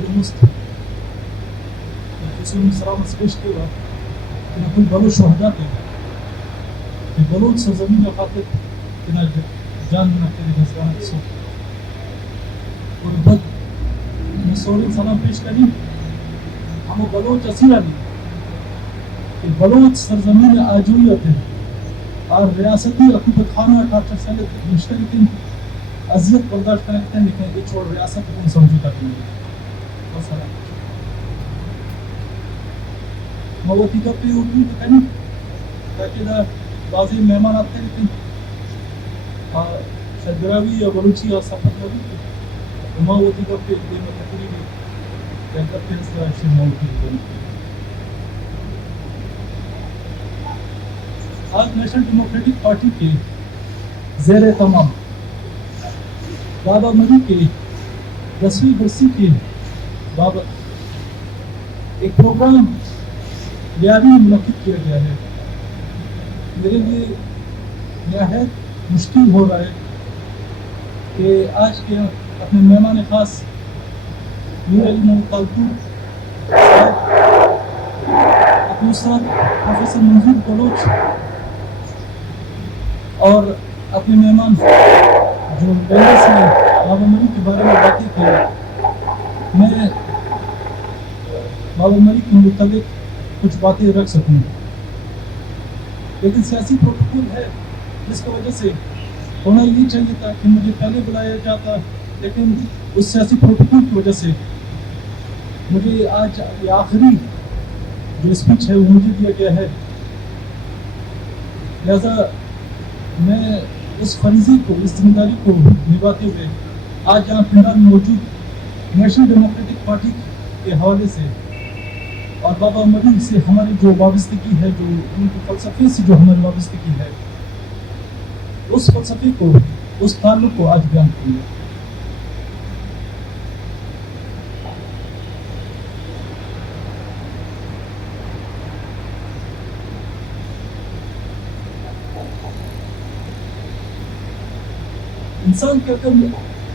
درست رسول سلام پیش کیا کہ نقل بلوچ شہدا تھے کہ بلوچ سرزمین کا خاطر کہ نہ جان نہ کرے نسوان سو اور بد مسوری سلام پیش کری ہم بلوچ اسیرہ نہیں کہ بلوچ سرزمین آجویت ہے اور ریاستی حکومت خانہ ڈاکٹر سید مشترکین اذیت برداشت کرتے ہیں لیکن یہ چھوڑ ریاست کو سمجھوتا کریں گے وسلام موتی کا پہ اردو تو کہیں تاکہ دا بعضی مہمان آتے ہیں لیکن شاید براوی یا بلوچی یا سفت لگی موتی کا پہ دے میں تقریبی کہتا پہ اس طرح شیئر موتی کا پہ آج نیشنل ڈیموکریٹک پارٹی کے زیر تمام بابا مری کے 10ویں برسی کے بابا ایک پروگرام بیابی منعقد کیا گیا ہے. میرے لیے نہایت مشکل ہو رہا ہے کہ آج کے اپنے مہمان خاص نور علی محمد طالپور اپنے استاد پروفیسر منظور بلوچ اور اپنے مہمان جو لیڈرس نے بابا مری کے بارے میں باتیں کی میں بابا مری کے متعلق کچھ باتیں رکھ سکوں لیکن سیاسی پروٹوکول ہے جس کی وجہ سے ہونا یہ چاہیے تھا کہ مجھے پہلے بلایا جاتا لیکن اس سیاسی پروٹوکول کی وجہ سے مجھے آج یہ آخری جو اسپیچ ہے وہ مجھے دیا گیا ہے. لہذا میں اس فریضے کو اس ذمہ داری کو نبھاتے ہوئے آج یہاں پنڈال میں موجود نیشنل ڈیموکریٹک پارٹی کے حوالے سے اور بابا مری سے ہماری جو وابستگی ہے جو ان کے فلسفے سے جو ہماری وابستگی ہے اس فلسفے کو اس تعلق کو آج بیان کریں گے.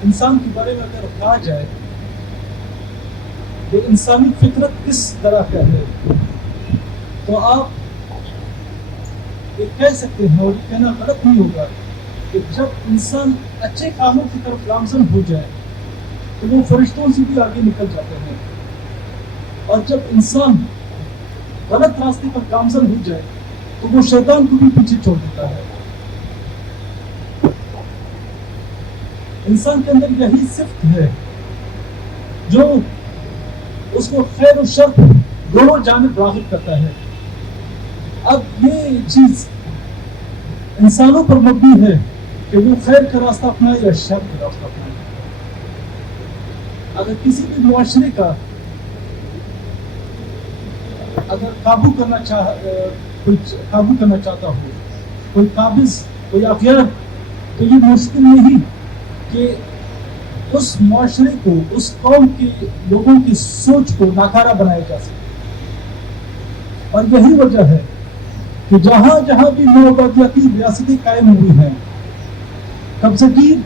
انسان کے بارے میں اگر کہا جائے کہ انسانی فطرت کس طرح کا ہے تو آپ یہ کہہ سکتے ہیں اور یہ کہنا غلط نہیں ہوگا کہ جب انسان اچھے کاموں کی طرف گامزن ہو جائے تو وہ فرشتوں سے بھی آگے نکل جاتے ہیں اور جب انسان غلط راستے پر گامزن ہو جائے تو وہ شیطان کو بھی پیچھے چھوڑ دیتا ہے. انسان کے اندر یہی صفت ہے جو اس کو خیر و شر دونوں جانب راغب کرتا ہے. اب یہ چیز انسانوں پر مبنی ہے کہ وہ خیر کا راستہ اپنائے یا شر کا راستہ اپنائے. اگر کسی بھی معاشرے کا اگر قابو کرنا چاہتا ہو کوئی قابض کوئی اغیار تو یہ مشکل نہیں کہ اس معاشرے کو اس قوم کے لوگوں کی سوچ کو ناکارہ بنایا جا سکے. اور یہی وجہ ہے کہ جہاں جہاں بھی نوآبادیاتی ریاستیں قائم ہوئی ہیں قبضہ گیر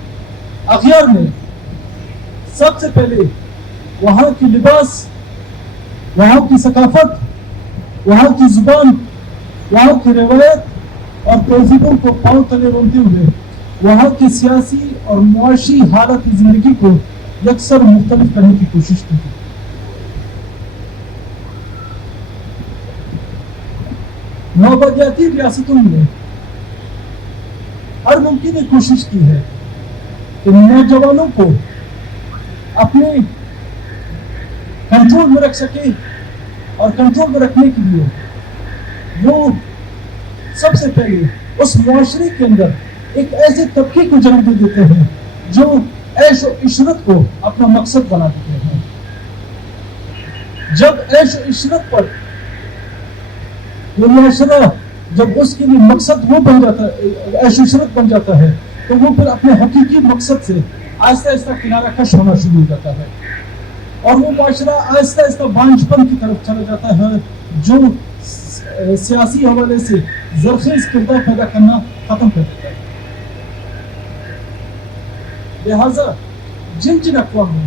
اغیار نے سب سے پہلے وہاں کی لباس وہاں کی ثقافت وہاں کی زبان وہاں کی روایت اور تہذیبوں کو پاؤں تلے رونتے ہوئے وہاں کی سیاسی اور معاشی حالت زندگی کو یکسر مختلف کرنے کی کوشش کی. نوآبادیاتی ریاستوں نے ہر ممکن کوشش کی ہے کہ نوجوانوں کو اپنے کنٹرول میں رکھ سکے اور کنٹرول میں رکھنے کے لیے وہ سب سے پہلے اس معاشرے کے اندر ایک ایسے طبقے کو جنم دے دیتے ہیں جو عیش و عشرت کو اپنا مقصد بنا دیتے ہیں. جب عیش و عشرت پر وہ معاشرہ جب اس کے لیے مقصد وہ بن جاتا ہے عیش و عشرت بن جاتا ہے تو وہ پھر اپنے حقیقی مقصد سے آہستہ آہستہ کنارہ کش ہونا شروع ہو جاتا ہے اور وہ معاشرہ آہستہ آہستہ بانجھپن کی طرف چلا جاتا ہے جو سیاسی حوالے سے زرخیز کردار پیدا کرنا ختم کر دیتا ہے. لہذا جن اقوام نے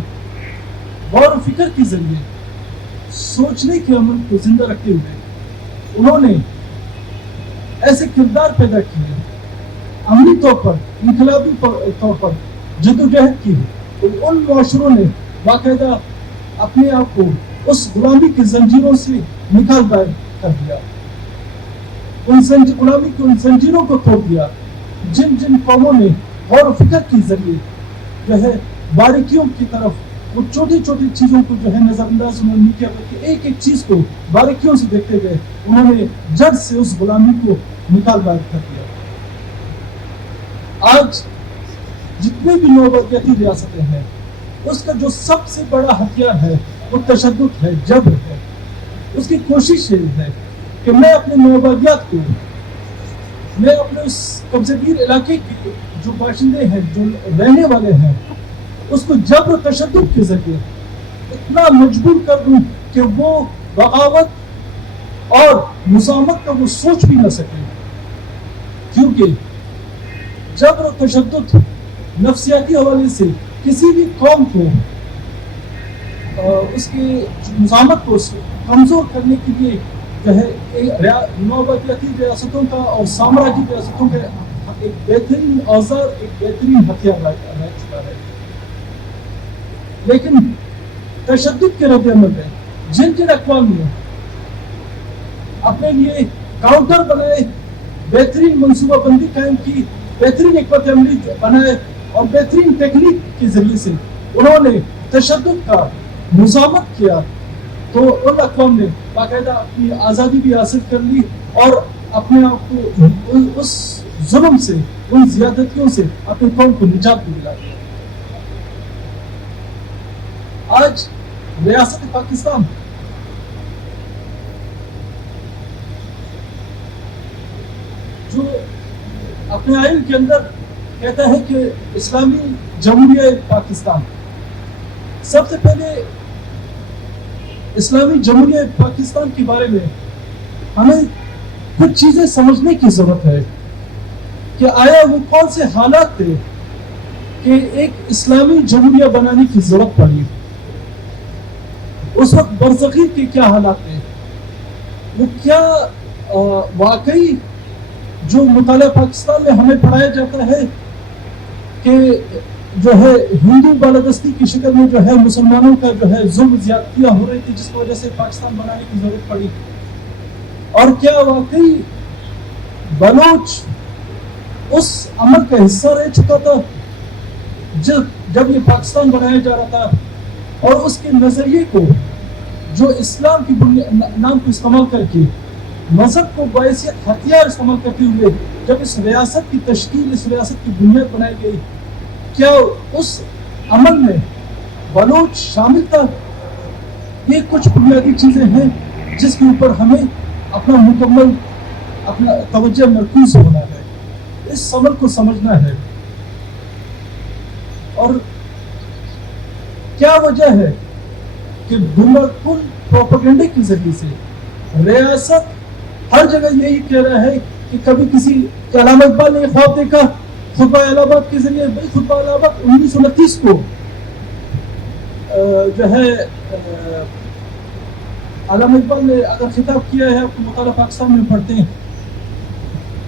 غور و فکر کے ذریعے سوچنے کے عمل کو زندہ رکھتے ہوئے انہوں نے ایسے کردار پیدا کیے، عملی طور پر انقلابی طور پر جدوجہد کی ہے۔ ان معاشروں نے باقاعدہ اپنے آپ کو اس غلامی کی زنجیروں سے نکال باہر کر دیا، ان غلامی کی ان زنجیروں کو توڑ دیا جن قوموں نے غور و فکر کے ذریعے جو ہے باریکیوں کی طرف، وہ چھوٹی چھوٹی چیزوں کو جو ہے نظر انداز انہوں نے نہیں کیا، بلکہ ایک ایک چیز کو باریکیوں سے دیکھتے گئے، انہوں نے جڑ سے اس غلامی کو نکال باہر کر دیا۔ آج جتنے بھی نوآبادیاتی ریاستیں ہیں، اس کا جو سب سے بڑا ہتھیار ہے وہ تشدد ہے، جبر ہے۔ اس کی کوشش یہ ہے کہ میں اپنے نوآبادیات کو، میں اپنے اس قبضہ گیر علاقے کے جو باشندے ہیں، جو رہنے والے ہیں، اس کو جبر و تشدد کے ذریعے اتنا مجبور کر دوں کہ وہ بغاوت اور مزاحمت کا وہ سوچ بھی نہ سکے، کیونکہ جبر و تشدد نفسیاتی حوالے سے کسی بھی قوم کو اس کی مزاحمت کو کمزور کرنے کے لیے جو ہے نوآبادیاتی ریاستوں کا اور سامراجی ریاستوں کا ایک بہترین اوزار، ایک بہترین ہتھیار رہ چکا ہے۔ لیکن تشدد کے رد عمل میں جن اقوام نے اپنے لیے کاؤنٹر بنائے، بہترین منصوبہ بندی قائم کی، بہترین حکمت عملی بنائے اور بہترین ٹیکنیک کے ذریعے سے انہوں نے تشدد کا مزاحمت کیا، تو ان اقوام نے باقاعدہ اپنی آزادی بھی حاصل کر لی اور اپنے آپ کو اس ظلم سے، ان زیادتیوں سے اپنی قوم کو نجات بھی دلا۔ آج ریاست پاکستان جو اپنے آئین کے اندر کہتا ہے کہ اسلامی جمہوریہ پاکستان، سب سے پہلے اسلامی جمہوریہ پاکستان کے بارے میں ہمیں کچھ چیزیں سمجھنے کی ضرورت ہے کہ آیا وہ کون سے حالات تھے کہ ایک اسلامی جمہوریہ بنانے کی ضرورت پڑی۔ اس وقت برصغیر کے کیا حالات تھے، وہ کیا واقعی جو مطالعہ پاکستان میں ہمیں پڑھایا جاتا ہے کہ جو ہے ہندو بالادستی کی شکل میں جو ہے مسلمانوں کا جو ہے ظلم زیادتیاں ہو رہی تھی، جس کی وجہ سے پاکستان بنانے کی ضرورت پڑی، اور کیا واقعی بلوچ اس عمل کا حصہ رہ چکا تھا جب یہ پاکستان بنایا جا رہا تھا، اور اس کے نظریے کو جو اسلام کی نام کو استعمال کر کے مذہب کو باعثیت ہتھیار استعمال کرتے ہوئے جب اس ریاست کی تشکیل، اس ریاست کی بنیاد بنائی گئی، کیا اس عمل میں بلوچ شامل تھا؟ یہ کچھ بنیادی چیزیں ہیں جس کے اوپر ہمیں اپنا مکمل اپنا توجہ مرکوز ہونا ہے، اس عمل کو سمجھنا ہے۔ اور کیا وجہ ہے کہ گمراہ کن پروپیگنڈے کے ذریعے سے ریاست ہر جگہ یہی کہہ رہا ہے کہ کبھی کسی علامہ اقبال نے خواب دیکھا خطبہ الہ آباد کے ذریعے، خطبہ الہ آباد 1929 کو جو ہے علامہ اقبال نے اگر خطاب کیا ہے، آپ کو مطالعہ پاکستان میں پڑھتے ہیں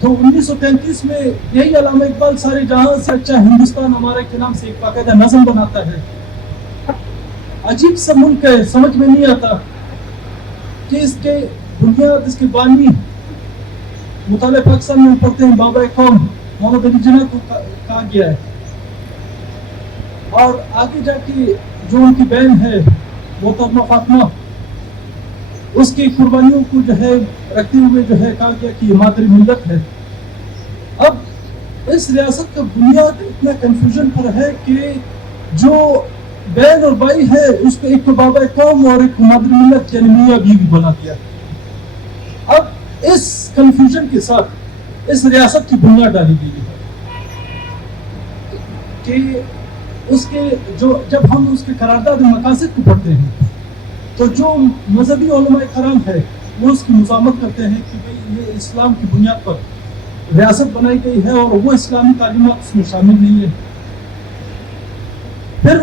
تو 1933 میں یہی علامہ اقبال سارے جہاں سے اچھا ہندوستان ہمارا کے نام سے ایک باقاعدہ نظم بناتا ہے۔ عجیب سا ملک ہے، سمجھ میں نہیں آتا کہ اس کے بنیاد، اس کے بانی مطالعہ پاکستان میں پڑھتے ہیں بابا قوم محمد علی جناح کو کہا گیا ہے، اور آگے جا کے جو ان کی بہن ہے محترمہ فاطمہ، اس کی قربانیوں کو جو ہے رکھتے ہوئے جو ہے کہا گیا کہ یہ مادری ملت ہے۔ اب اس ریاست کا بنیاد اتنا کنفیوژن پر ہے کہ جو بہن اور بھائی ہے اس کو ایک تو بابا قوم اور ایک مادری ملت یعنی میاں بیوی بنا دیا۔ اب اس کنفیوژن کے ساتھ اس ریاست کی بنیاد ڈالی گئی ہے کہ اس کے جو جب ہم اس کے قرارداد مقاصد کو پڑھتے ہیں تو جو مذہبی علماء کرام ہے وہ اس کی مزاحمت کرتے ہیں کہ بھئی یہ اسلام کی بنیاد پر ریاست بنائی گئی ہے اور وہ اسلامی تعلیمات اس میں شامل نہیں ہے۔ پھر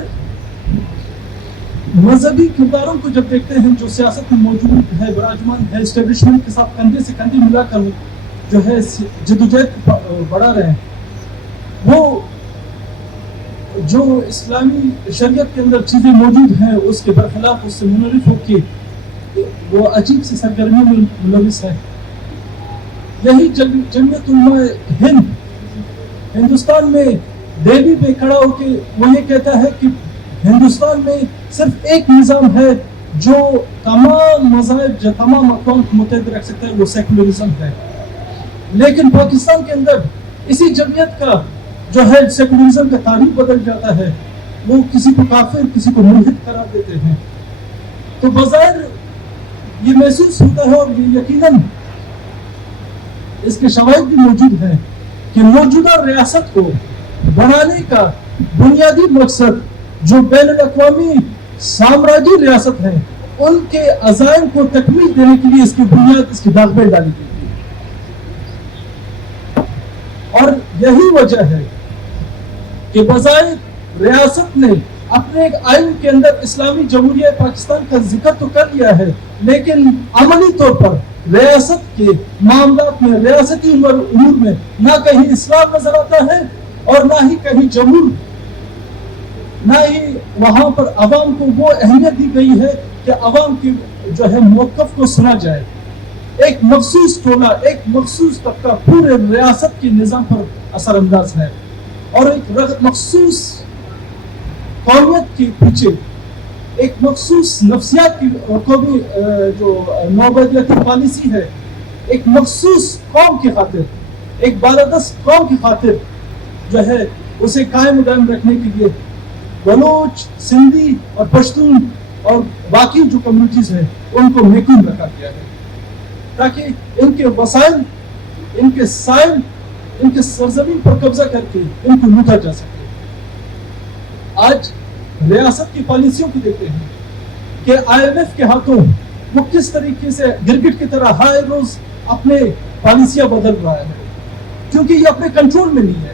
مذہبی کرداروں کو جب دیکھتے ہیں جو سیاست میں موجود ہے، براجمان ہے، اسٹیبلشمنٹ کے ساتھ کندھے سے کندھے ملا کر جو ہے جدوجہد بڑھا رہے ہیں، وہ جو اسلامی شریعت کے اندر چیزیں موجود ہیں اس کے برخلاف، اس سے منحرف ہو کے وہ عجیب سی سرگرمیوں میں ملوث ہے. یہی جمعیت علماء ہند ہندوستان میں دہلی پہ کھڑا ہو کے وہ یہ کہتا ہے کہ ہندوستان میں صرف ایک نظام ہے جو تمام مذاہب تمام اقوام کو متحد رکھ سکتا ہے، وہ سیکولرزم ہے. لیکن پاکستان کے اندر اسی جمعیت کا جو ہے سیکولرزم کا تعریف بدل جاتا ہے، وہ کسی کو کافر کسی کو ملحد قرار دیتے ہیں. تو بظاہر یہ محسوس ہوتا ہے اور یہ یقیناً اس کے شواہد بھی موجود ہیں کہ موجودہ ریاست کو بنانے کا بنیادی مقصد جو بین الاقوامی سامراجی ریاست ہے ان کے عزائم کو تکمیل دینے کے لیے اس کی بنیاد، اس کی داغ ڈالی گئی تھی. اور یہی وجہ ہے کہ بظاہر ریاست نے اپنے ایک آئین کے اندر اسلامی جمہوریہ پاکستان کا ذکر تو کر لیا ہے، لیکن عملی طور پر ریاست کے معاملات میں، ریاستی امور میں نہ کہیں اسلام نظر آتا ہے اور نہ ہی کہیں جمہور، نہ ہی وہاں پر عوام کو وہ اہمیت دی گئی ہے کہ عوام کے جو ہے موقف کو سنا جائے. ایک مخصوص ٹولہ، ایک مخصوص طبقہ پورے ریاست کے نظام پر اثر انداز ہے اور ایک مخصوص قومیت کے پیچھے ایک مخصوص نفسیات کی قومی جو نوآبادیاتی پالیسی ہے، ایک مخصوص قوم کی خاطر، ایک بالادست قوم کی خاطر جو ہے اسے قائم دائم رکھنے کے لیے بلوچ، سندھی اور پشتون اور باقی جو کمیونٹیز ہیں ان کو محکوم رکھا گیا ہے تاکہ ان کے وسائل، ان کے سائل، ان کے سرزمین پر قبضہ کر کے ان کو لوٹا جا سکے. آج ریاست کی پالیسیوں کو دیکھتے ہیں کہ IMF کے ہاتھوں وہ کس طریقے سے گرگٹ کی طرح ہر روز اپنے پالیسیاں بدل رہا ہے، کیونکہ یہ اپنے کنٹرول میں نہیں ہے.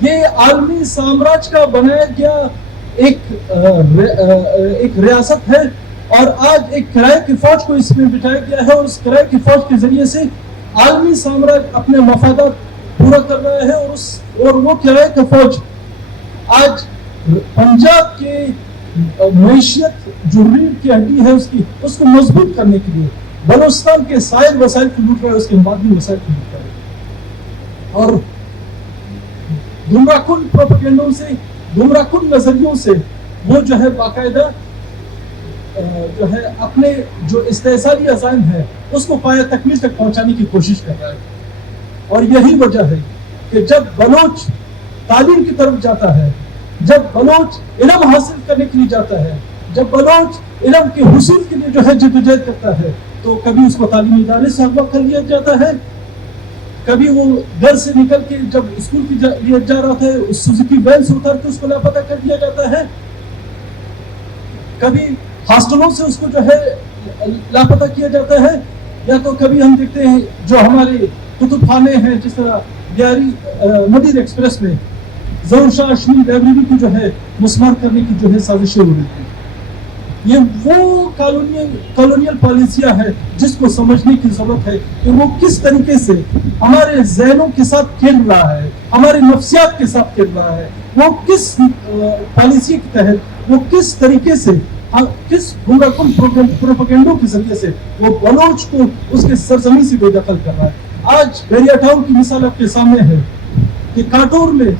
یہ عالمی سامراج کا بنایا گیا ایک ریاست ہے اور آج ایک کرائے کی فوج کو اس میں بٹھایا گیا ہے اور اس کرائے کی فوج کے ذریعے سے عالمی سامراج اپنے مفادات پورا کر رہا ہے اور وہ کرائے کی فوج آج پنجاب کے معیشت جو ریڑھ کی ہڈی ہے اس کو مضبوط کرنے کے لیے بلوچستان کے سائل وسائل کو لوٹ رہا ہے، اس کے مادی وسائل کو لوٹ رہا ہے اور گمراہ کن پروپیگنڈوں سے، گمراہ کن نظریوں سے وہ جو ہے باقاعدہ جو ہے اپنے جو استحصالی عزائم ہے اس کو پایہ تکمیل تک پہنچانے کی کوشش کر رہا ہے. اور یہی وجہ ہے کہ جب بلوچ تعلیم کی طرف جاتا ہے، جب بلوچ علم حاصل کرنے کے لیے جاتا ہے، جب بلوچ علم کے حصول کے لیے جو ہے جدوجہد کرتا ہے تو کبھی اس کو تعلیمی ادارے سے اغوا کر لیا جاتا ہے، کبھی وہ گھر سے نکل کے جب اسکول کی لیے جا رہا تھا اس سوزوکی وین سے اتر کے اس کو لاپتہ کر دیا جاتا ہے، کبھی ہاسٹلوں سے اس کو جو ہے لاپتہ کیا جاتا ہے، یا تو کبھی ہم دیکھتے ہیں جو ہمارے کتب خانے ہیں جس طرح بیاری مدیر ایکسپریس میں ظہور شاہ اشمی لائبریری کو جو ہے مسمار کرنے کی جو ہے سازشیں ہو رہی تھی. یہ وہ کالونیل پالیسیاں ہے جس کو سمجھنے کی ضرورت ہے کہ وہ کس طریقے سے ہمارے ذہنوں کے ساتھ کھیل رہا ہے، ہمارے نفسیات کے ساتھ کھیل رہا ہے، وہ کس پالیسی کے تحت، وہ کس طریقے سے، کس گمراہ کن پروپیگنڈوں کے ذریعے سے وہ بلوچ کو اس کے سرزمین سے بے دخل کر رہا ہے. آج بیریا ٹاؤن کی مثال آپ کے سامنے ہے کہ کاٹور میں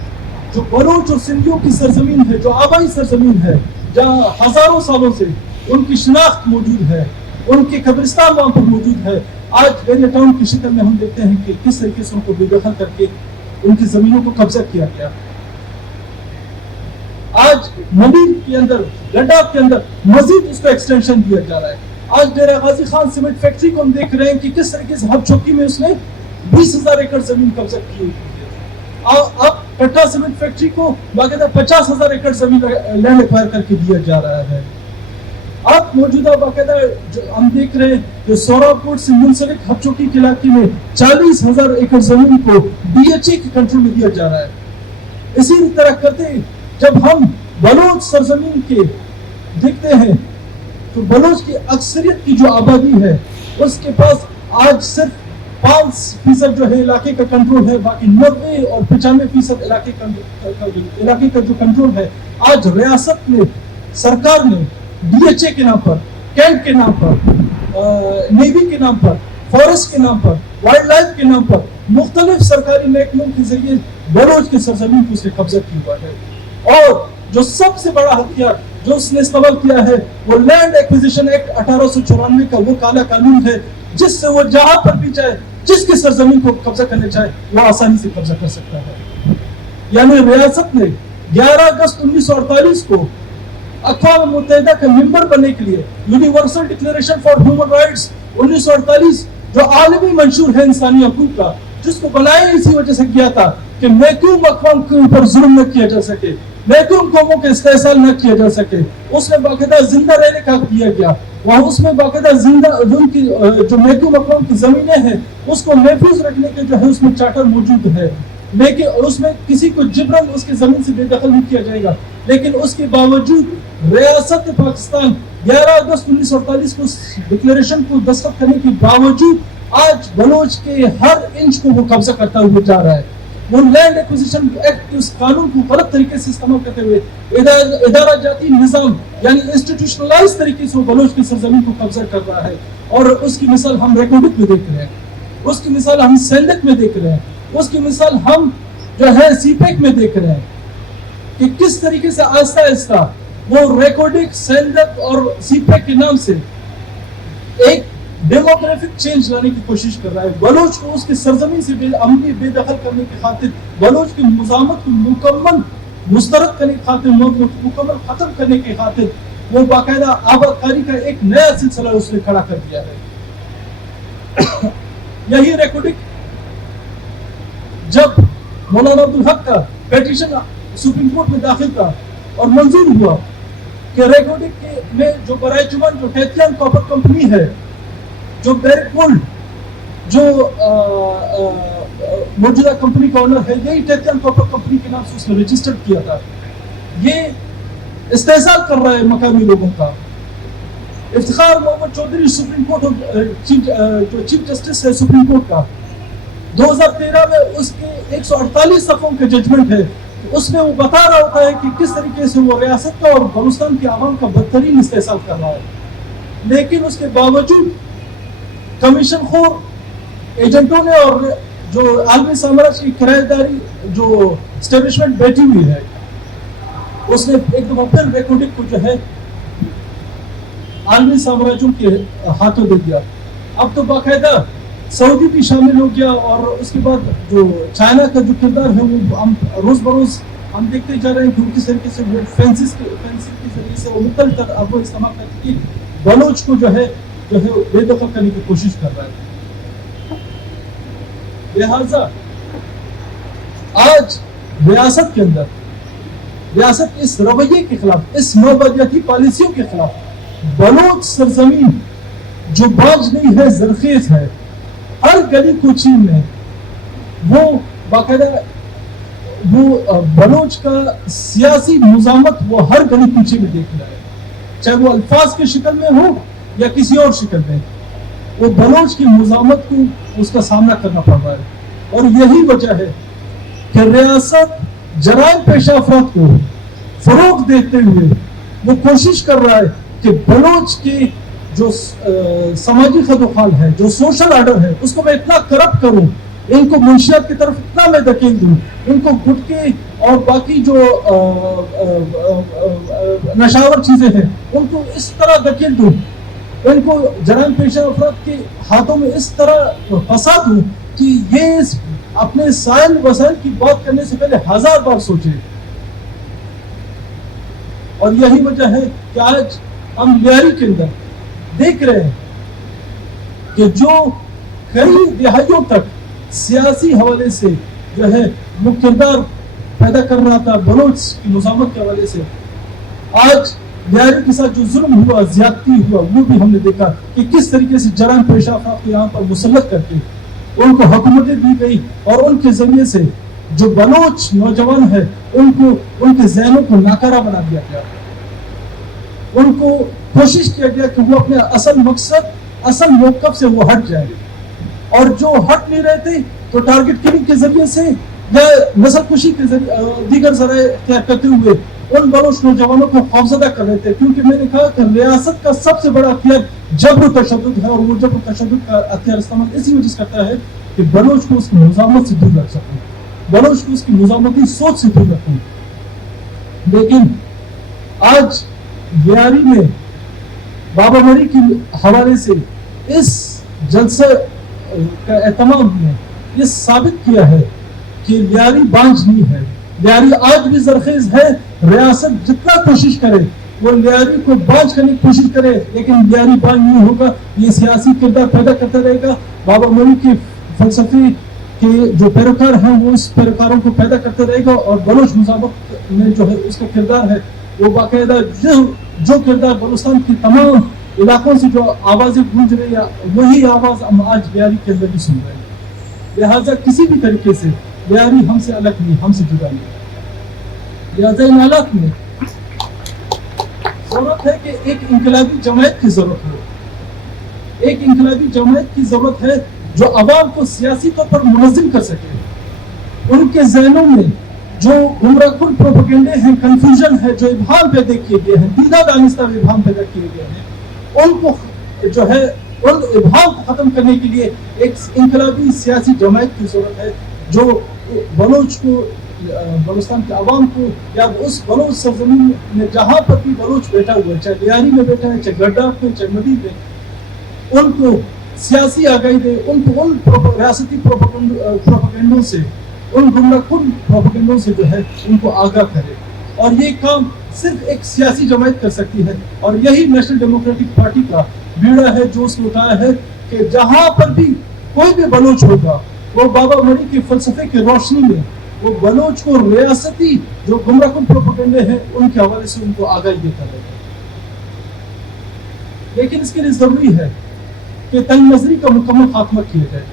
جو بلوچ اور سندھیوں کی سرزمین ہے، جو آبائی سرزمین ہے، جہاں ہزاروں سالوں سے ان کی شناخت موجود ہے، ان کے قبرستان وہاں پر موجود ہے، آج بیریا ٹاؤن کی شکل میں ہم دیکھتے ہیں کہ کس طریقے سے ان کو بے دخل کر کے ان کی زمینوں کو قبضہ کیا گیا. آج مبین کے اندر، لداخ کے اندر مزید اس کو ایکسٹینشن دیا جا رہا ہے. آج ڈیرہ غازی خان سیمنٹ فیکٹری کو ہم دیکھ رہے ہیں کہ کس طریقے سے ہب چوکی میں اس نے 20,000 ایکڑ زمین قبضہ کی ہوئی ہے. اب پٹا سیمنٹ فیکٹری کو باقاعدہ 50,000 ایکڑ زمین لینڈ ایکوائر کر کے دیا جا رہا ہے. اب موجودہ باقاعدہ جو ہم دیکھ رہے ہیں کہ سوراب پورٹ سے منسلک ہب چوکی کے علاقے میں 40,000 ایکڑ زمین کو DHA کے کنٹرول میں دیا جا رہا ہے. اسی طرح کرتے جب ہم بلوچ سرزمین کے دیکھتے ہیں تو بلوچ کی اکثریت کی جو آبادی ہے اس کے پاس آج صرف 5% جو ہے علاقے کا کنٹرول ہے، باقی 90 اور 95% علاقے کا جو کنٹرول ہے آج ریاست نے، سرکار نے DHA کے نام پر، کینٹ کے نام پر، نیوی کے نام پر، فارسٹ کے نام پر، وائلڈ لائف کے نام پر مختلف سرکاری محکموں کے ذریعے بلوچ کی سرزمین کو اس نے قبضہ کیا ہوا ہے۔ اور جو سب سے بڑا ہتھیار جو اس نے استعمال کیا ہے وہ لینڈ ایکویزیشن ایکٹ 1894 کا وہ کالا قانون ہے، جس سے وہ جہاں پر بھی چاہے، جس کی سرزمین کو قبضہ کرنے چاہے وہ آسانی سے قبضہ کر سکتا ہے۔ یعنی ریاست نے 11 اگست 1948 کو اقوام متحدہ کا ممبر بننے کے لیے universal declaration for human rights 1948 جو عالمی منشور ہے انسانی حقوق کا، جس کو بنایا اسی وجہ سے کیا تھا کہ محکوم اقوام کے اوپر ظلم نہ کیا جا سکے، محکوم قوموں کے استحصال نہ کیا جا سکے، اس میں باقاعدہ زندہ رہنے کا حق دیا گیا، وہاں اس میں باقاعدہ زندہ ان کی جو محکوم اقوام کی زمینیں ہیں اس کو محفوظ رکھنے کے جو ہے اس میں چارٹر موجود ہے، لیکن اس میں کسی کو جبرن اس کی زمین سے بے دخل نہیں کیا جائے گا۔ لیکن اس کے باوجود ریاست پاکستان 11 اگست 1948 کو ڈکلیریشن کو دستخط کرنے کے باوجود آج بلوچ کے ہر انچ کو وہ قبضہ کرتا ہوا جا رہا ہے۔ وہ لینڈ ایکوزیشن ایکٹ کے اس قانون کو غلط طریقے سے استعمال کرتے ہوئے ادارہ جاتی نظام یعنی انسٹیٹیوشنلائز طریقے سے وہ بلوچ کی سرزمین کو قبضہ کر رہا ہے، اور اس کی مثال ہم ریکارڈک میں دیکھ رہے ہیں، اس کی مثال ہم سینڈک میں دیکھ رہے ہیں، اس کی مثال ہم جو ہے سی پیک میں دیکھ رہے ہیں کہ کس طریقے سے آہستہ آہستہ وہ ریکارڈک، سینڈک اور سی پیک کے نام سے ایک ڈیموگرافک چینج لانے کی کوشش کر رہا ہے۔ بلوچ کو اس کی سرزمین سے عملی بے دخل کرنے کی خاطر، بلوچ کی مزاحمت کو مکمل مسترد کرنے کی خاطر، مکمل ختم کرنے کی خاطر وہ باقاعدہ آباد کاری کا ایک نیا سلسلہ اس نے کھڑا کر دیا ہے۔ یہی ریکارڈک جب مولانا عبدالحق کا پیٹیشن سپریم کورٹ میں داخل تھا اور منظور ہوا کہ ریکارڈک میں جو برائے جمن جو ٹیتیان کاپر کمپنی ہے، جو بیرک گولڈ جو موجودہ کمپنی کا اونر ہے، یہی ٹیتیان کاپر کمپنی کے نام سے اس نے رجسٹر کیا تھا، یہ استحصال کر رہا ہے مقامی لوگوں کا۔ افتخار محمد چودھری سپریم کورٹ جو چیف جسٹس ہے سپریم کورٹ کا، 2013 میں اس کے 148 صفحوں کے ججمنٹ ہے، اس میں وہ بتا رہا ہوتا ہے کہ کس طریقے سے وہ ریاست کا اور بلوچستان کے عوام کا بدترین استحصال کر رہا ہے، لیکن اس کے باوجود کمیشن خور ایجنٹوں نے اور جو عالمی سامراج کی کرایہ داری جو اسٹیبلشمنٹ بیٹھی ہوئی ہے، اس نے ایک دفعہ پھر ریکارڈنگ کو جو ہے عالمی سامراجوں کے ہاتھوں دے دیا۔ اب تو باقاعدہ سعودی بھی شامل ہو گیا، اور اس کے بعد جو چائنا کا جو کردار ہے وہ ہم روز بروز ہم دیکھتے جا رہے ہیں کہ کس طریقے سے وہ فینسنگ کے ذریعے سے وہ مختلف ابو استعمال کر کے بلوچ کو جو ہے بے دخل کرنے کی کوشش کر رہا ہے۔ لہذا آج ریاست کے اندر، ریاست اس رویے کے خلاف، اس نوبادیاتی پالیسیوں کے خلاف بلوچ سرزمین جو باج نہیں ہے، زرخیز ہے، ہر گلی کوچی میں وہ باقاعدہ وہ بلوچ کا سیاسی مزاحمت وہ ہر گلی کوچی میں دیکھ رہا ہے، چاہے وہ الفاظ کی شکل میں ہو یا کسی اور شکل میں، وہ بلوچ کی مزاحمت کو اس کا سامنا کرنا پڑ رہا ہے۔ اور یہی وجہ ہے کہ ریاست جرائم پیشہ افراد کو فروغ دیتے ہوئے وہ کوشش کر رہا ہے کہ بلوچ کی جو سماجی خدوخال ہے، جو سوشل آرڈر ہے، اس کو میں اتنا کرپٹ کروں، ان کو منشیات کی طرف اتنا میں دھکیل دوں، ان کو گٹکے اور باقی جو نشاور چیزیں ہیں ان کو اس طرح دھکیل دوں، ان کو جرائم پیشہ افراد کے ہاتھوں میں اس طرح پھنسا دوں کہ یہ اپنے سائل وسائل کی بات کرنے سے پہلے 1000 بار سوچے۔ اور یہی وجہ ہے کہ آج ہم لیاری کے اندر دیکھ رہے ہیں کہ جو کئی دہائیوں تک سیاسی حوالے سے جو ہے وہ کردار پیدا کر رہا تھا بلوچ کی مزاحمت کے حوالے سے، آج لیاری کے ساتھ جو ظلم ہوا، زیادتی ہوا، وہ بھی ہم نے دیکھا کہ کس طریقے سے جرائم پیشہ افراد کو یہاں پر مسلط کر کے ان کو حکومتیں دی گئی، اور ان کے ذریعے سے جو بلوچ نوجوان ہے ان کو ان کے ذہنوں کو ناکارہ بنا دیا گیا۔ ان کو کوشش کیا گیا کہ وہ اپنے اصل مقصد اصل موقف سے وہ ہٹ جائیں, اور جو ہٹ نہیں رہے تھے تو ٹارگٹ کلنگ کے ذریعے سے یا نسل کشی کے ذریعے دیگر ذرائع اختیار کرتے ہوئے ان بلوچ نوجوانوں کو خوفزدہ کر رہے تھے. کیونکہ میں نے کہا کہ ریاست کا سب سے بڑا ہتھیار جبر و تشدد ہے, اور وہ جبر و تشدد کا ہتھیار استعمال اسی وجہ سے کرتا ہے کہ بلوچ کو اس کی مزاحمت سے دور رکھ سکیں, بلوچ کو اس کی مزاحمتی سوچ سے دور رکھیں. لیکن آج بیاری میں بابا مری کے حوالے سے اس جلسہ کا اہتمام نے یہ ثابت کیا ہے کہ لیاری بانجھ نہیں ہے. لیاری آج بھی زرخیز ہے. ریاست جتنا کوشش کرے وہ لیاری کو بانجھ کرنے کی کوشش کرے, لیکن لیاری بانجھ نہیں ہوگا. یہ سیاسی کردار پیدا کرتا رہے گا. بابا مری کے فلسفے کے جو پیروکار ہیں وہ اس پیروکاروں کو پیدا کرتے رہے گا, اور بلوچ مذاہبت میں جو ہے اس کا کردار ہے وہ باقاعدہ جو کردار بلوچستان کی تمام علاقوں سے جو آوازیں گونج رہی ہیں وہی آواز ہم آج بیاری کے اندر بھی سن رہے ہیں. لہٰذا کسی بھی طریقے سے بیاری ہم سے الگ نہیں, ہم سے جدا نہیں. لہٰذا ان حالات میں ضرورت ہے کہ ایک انقلابی جماعت کی ضرورت ہے, ایک انقلابی جماعت کی ضرورت ہے جو عوام کو سیاسی طور پر منظم کر سکے. ان کے ذہنوں میں جو گمراہ کن پروپیگنڈے ہیں, کنفیوژن ہے, جو ابہام پیدا کیے گئے ہیں, دیدہ دانستہ ابہام پیدا کیے گئے ہیں, ان کو جو ہے ان ابہام کو ختم کرنے کے لیے ایک انقلابی سیاسی جماعت کی ضرورت ہے جو بلوچ کو, بلوچستان کے عوام کو, یا اس بلوچ سرزمین میں جہاں پر بھی بلوچ بیٹھا ہوا ہے, چاہے لیاری میں بیٹھا ہے, چاہے گڈھا میں, چاہے ندی میں, ان کو سیاسی آگاہی دے, ان کو ان ریاستی پروپیگنڈوں سے, ان گمراہ کن پروپیگنڈوں سے جو ہے ان کو آگاہ کرے. اور یہ کام صرف ایک سیاسی جماعت کر سکتی ہے, اور یہی نیشنل ڈیموکریٹک پارٹی کا بیڑا ہے جو اس نے اٹھایا ہے کہ جہاں پر بھی کوئی بھی بلوچ ہوگا وہ بابا مری کے فلسفے کی روشنی میں وہ بلوچ کو ریاستی جو گمراہ کن پروپیگنڈے ہیں ان کے حوالے سے ان کو آگاہی دیتا رہے گا. لیکن اس کے لیے ضروری ہے کہ تنگ نظری کا مکمل خاتمہ کیا جائے.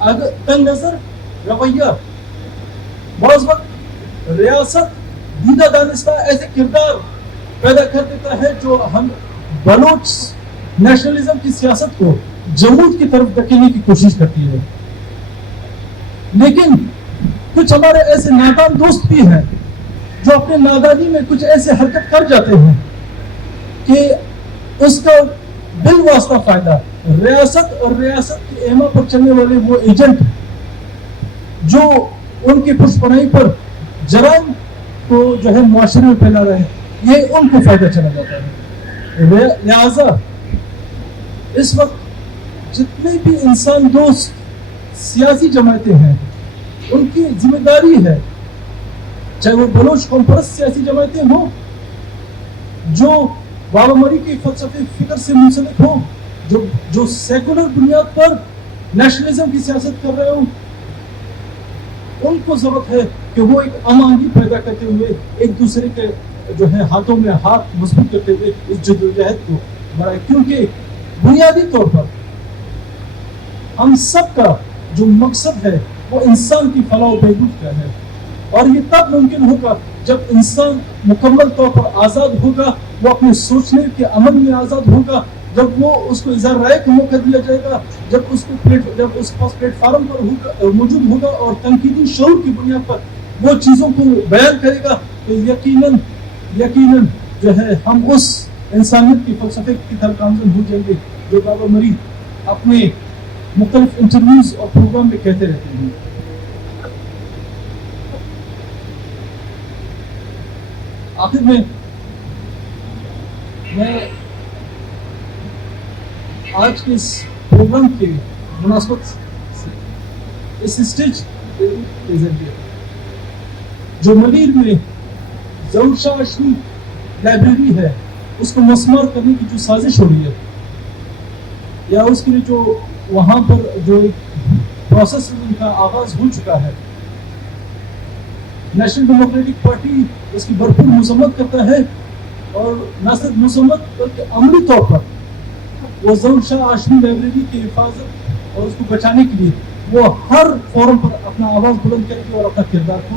اگر تنگ نظر رویہ بعض وقت ریاست دیدہ دانستہ ایسے کردار پیدا کر دیتا ہے جو ہم بلوچ نیشنلزم کی سیاست کو جمود کی طرف دھکیلنے کی کوشش کرتی ہے. لیکن کچھ ہمارے ایسے نادان دوست بھی ہیں جو اپنے نادانی میں کچھ ایسے حرکت کر جاتے ہیں کہ اس کا بالواسطہ فائدہ ریاست اور ریاست کے ایما پر چلنے والے وہ ایجنٹ جو ان کی پشت پناہی پر جرائم کو جو ہے معاشرے میں پھیلا رہے ہیں, یہ ان کو فائدہ چلا جاتا ہے. لہذا اس وقت جتنے بھی انسان دوست سیاسی جماعتیں ہیں ان کی ذمہ داری ہے, چاہے وہ بلوچ قوم پرست سیاسی جماعتیں ہوں جو بابا مری کے فلسفے فکر سے منسلک ہوں, جو سیکولر بنیاد پر نیشنلزم کی سیاست کر رہے ہوں, ان کو ضرورت ہے کہ وہ ایک ہم-آہنگی پیدا کرتے ہوئے ایک دوسرے کے جو ہے ہاتھوں میں ہاتھ مضبوط کرتے ہوئے اس جدوجہد کو بڑھائے. کیونکہ بنیادی طور پر ہم سب کا جو مقصد ہے وہ انسان کی فلاح و بہبود کا ہے, اور یہ تب ممکن ہوگا جب انسان مکمل طور پر آزاد ہوگا, وہ اپنے سوچنے کے عمل میں آزاد ہوگا, جب وہ اس کو اظہار رائے کا موقع دیا جائے گا, جب اس کے پاس پلیٹ فارم پر موجود ہوگا اور تنقیدی شعور کی بنیاد پر وہ چیزوں کو بیان کرے گا, تو یقیناً جو ہے ہم اس انسانیت کی فلسفے کی طرف گامزن ہو جائیں گے جو بابا مری اپنے مختلف انٹرویوز اور پروگرام میں کہتے رہتے ہیں. آخر میں آج کے اس پروگرام کے مناسبت اس اسٹیج کے ذریعے جو منیر میں ظہور شاہ ہاشمی لائبریری ہے اس کو مسمار کرنے کی جو سازش ہو رہی ہے, یا اس کے لیے جو وہاں پر جو پروسیس ان کا آغاز ہو چکا ہے, نیشنل ڈیموکریٹک پارٹی اس کی بھرپور مذمت کرتا ہے, اور نہ صرف مذمت بلکہ عملی طور پر وہ ظہور شاہ ہاشمی لائبریری کی حفاظت اور اس کو بچانے کے لیے وہ ہر فورم پر اپنا آواز بلند کرے گی اور اپنا کردار کو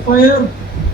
FIR